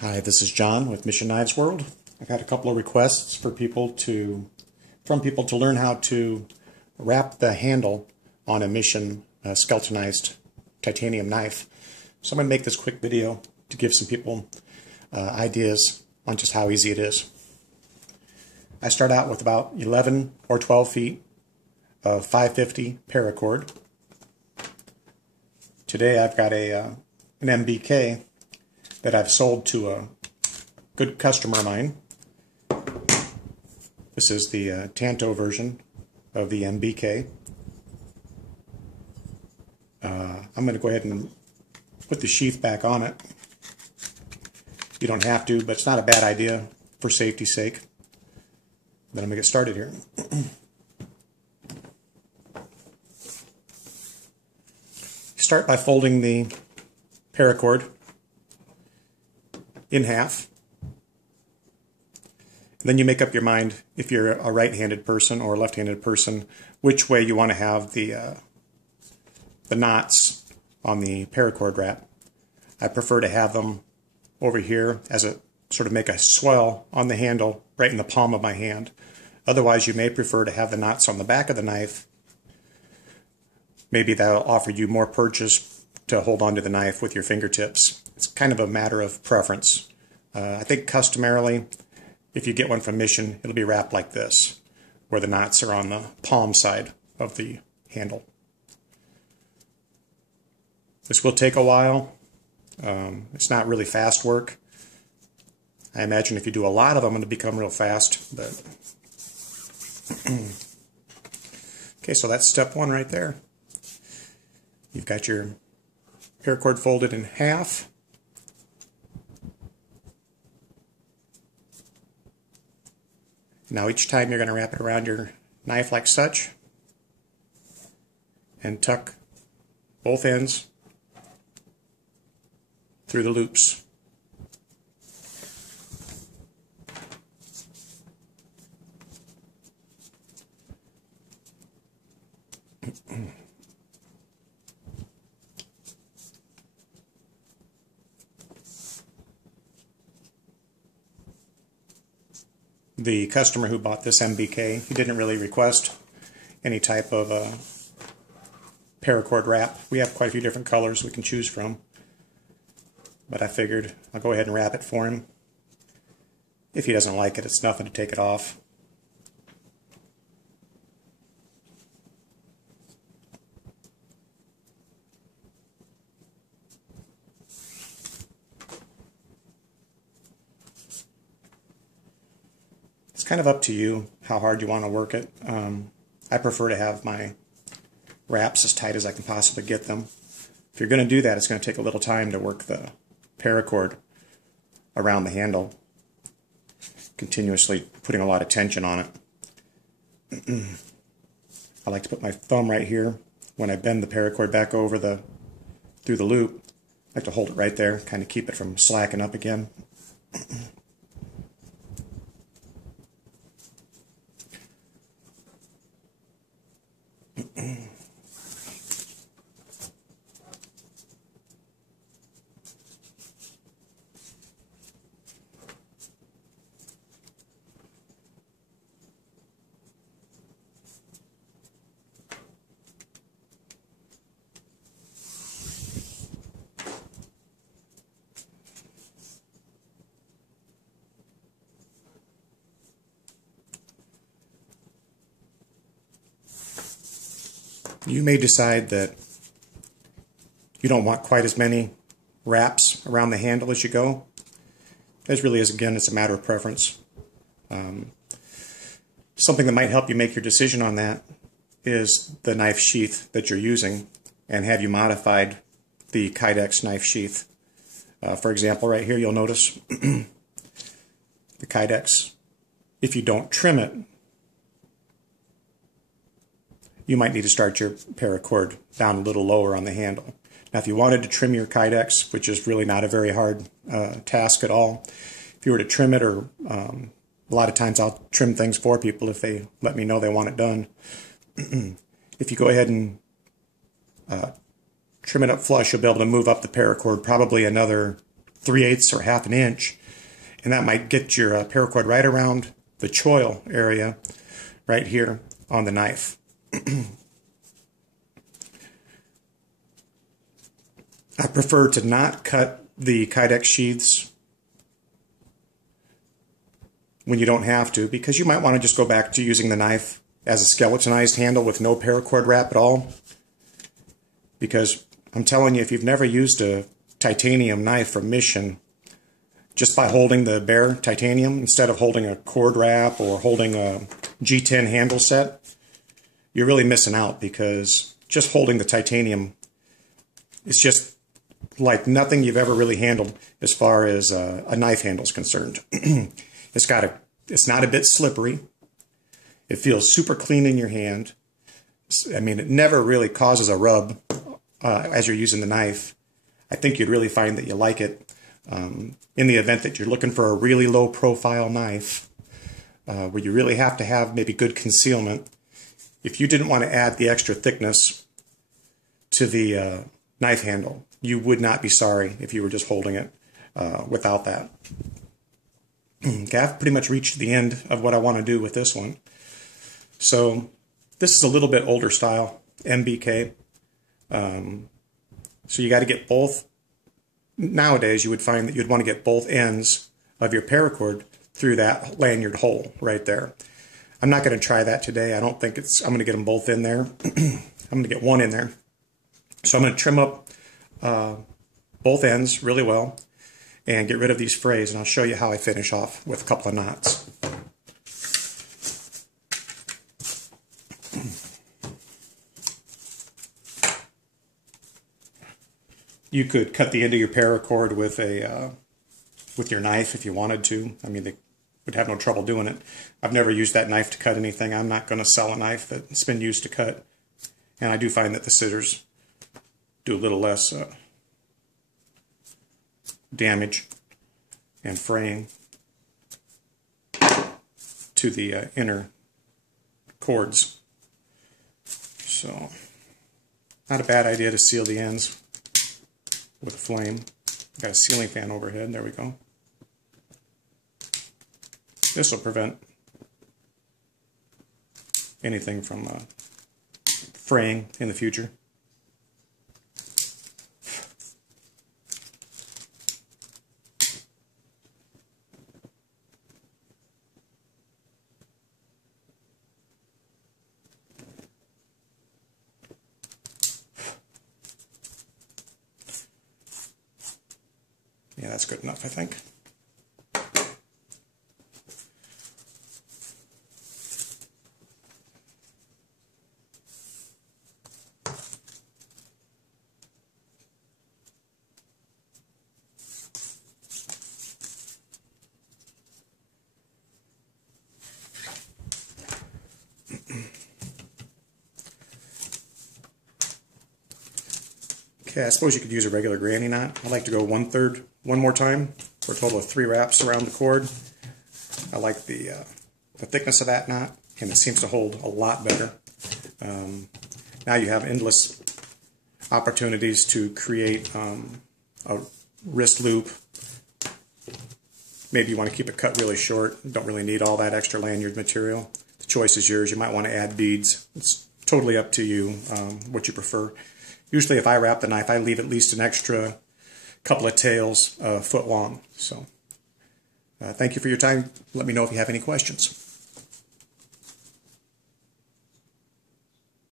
Hi, this is John with Mission Knives World. I've had a couple of requests from people to learn how to wrap the handle on a Mission skeletonized titanium knife. So I'm going to make this quick video to give some people ideas on just how easy it is. I start out with about 11 or 12 feet of 550 paracord. Today I've got an MBK that I've sold to a good customer of mine. This is the Tanto version of the MBK. I'm going to go ahead and put the sheath back on it. You don't have to, but it's not a bad idea for safety's sake. Then I'm going to get started here. Start by folding the paracord in half. And then you make up your mind, if you're a right-handed person or a left-handed person, which way you want to have the knots on the paracord wrap. I prefer to have them over here as a sort of make a swell on the handle right in the palm of my hand. Otherwise, you may prefer to have the knots on the back of the knife. Maybe that'll offer you more purchase to hold onto the knife with your fingertips. It's kind of a matter of preference. I think customarily, if you get one from Mission, it'll be wrapped like this, where the knots are on the palm side of the handle. This will take a while. It's not really fast work. I imagine if you do a lot of them, it'll become real fast. But okay, so that's step one right there. You've got your paracord folded in half. Now each time you're going to wrap it around your knife like such and tuck both ends through the loops. The customer who bought this MBK, he didn't really request any type of paracord wrap. We have quite a few different colors we can choose from, but I figured I'll go ahead and wrap it for him. If he doesn't like it, it's nothing to take it off. It's kind of up to you how hard you want to work it. I prefer to have my wraps as tight as I can possibly get them. If you're going to do that, it's going to take a little time to work the paracord around the handle, continuously putting a lot of tension on it. I like to put my thumb right here when I bend the paracord back over through the loop. I like to hold it right there, kind of keep it from slacking up again. You may decide that you don't want quite as many wraps around the handle as you go. It really is, again, it's a matter of preference. Something that might help you make your decision on that is the knife sheath that you're using, and have you modified the Kydex knife sheath. For example, right here you'll notice the Kydex, if you don't trim it, you might need to start your paracord down a little lower on the handle. Now, if you wanted to trim your Kydex, which is really not a very hard task at all, if you were to trim it, or a lot of times I'll trim things for people if they let me know they want it done. If you go ahead and trim it up flush, you'll be able to move up the paracord probably another 3/8 or half an inch, and that might get your paracord right around the choil area right here on the knife. I prefer to not cut the Kydex sheaths when you don't have to, because you might want to just go back to using the knife as a skeletonized handle with no paracord wrap at all. Because I'm telling you, if you've never used a titanium knife from Mission, just by holding the bare titanium instead of holding a cord wrap or holding a G10 handle set, you're really missing out, because just holding the titanium is just like nothing you've ever really handled as far as a knife handle is concerned. It's not a bit slippery. It feels super clean in your hand. I mean, it never really causes a rub as you're using the knife. I think you'd really find that you like it in the event that you're looking for a really low profile knife where you really have to have maybe good concealment. If you didn't want to add the extra thickness to the knife handle, you would not be sorry if you were just holding it without that. Okay, I've pretty much reached the end of what I want to do with this one. So this is a little bit older style MBK. So you got to get both. Nowadays you would find that you'd want to get both ends of your paracord through that lanyard hole right there. I'm not going to try that today. I don't think I'm going to get them both in there. I'm going to get one in there. So I'm going to trim up both ends really well and get rid of these frays, and I'll show you how I finish off with a couple of knots. You could cut the end of your paracord with your knife if you wanted to. I mean, they would have no trouble doing it. I've never used that knife to cut anything. I'm not going to sell a knife that's been used to cut. And I do find that the scissors do a little less damage and fraying to the inner cords. So, not a bad idea to seal the ends with a flame. Got a ceiling fan overhead. There we go. This will prevent anything from fraying in the future. Yeah, that's good enough, I think. Okay, I suppose you could use a regular granny knot. I like to go 1/3 one more time for a total of 3 wraps around the cord. I like the thickness of that knot, and it seems to hold a lot better. Now you have endless opportunities to create a wrist loop. Maybe you want to keep it cut really short. You don't really need all that extra lanyard material. The choice is yours. You might want to add beads. It's totally up to you what you prefer. Usually if I wrap the knife, I leave at least an extra couple of tails a foot long. So thank you for your time. Let me know if you have any questions.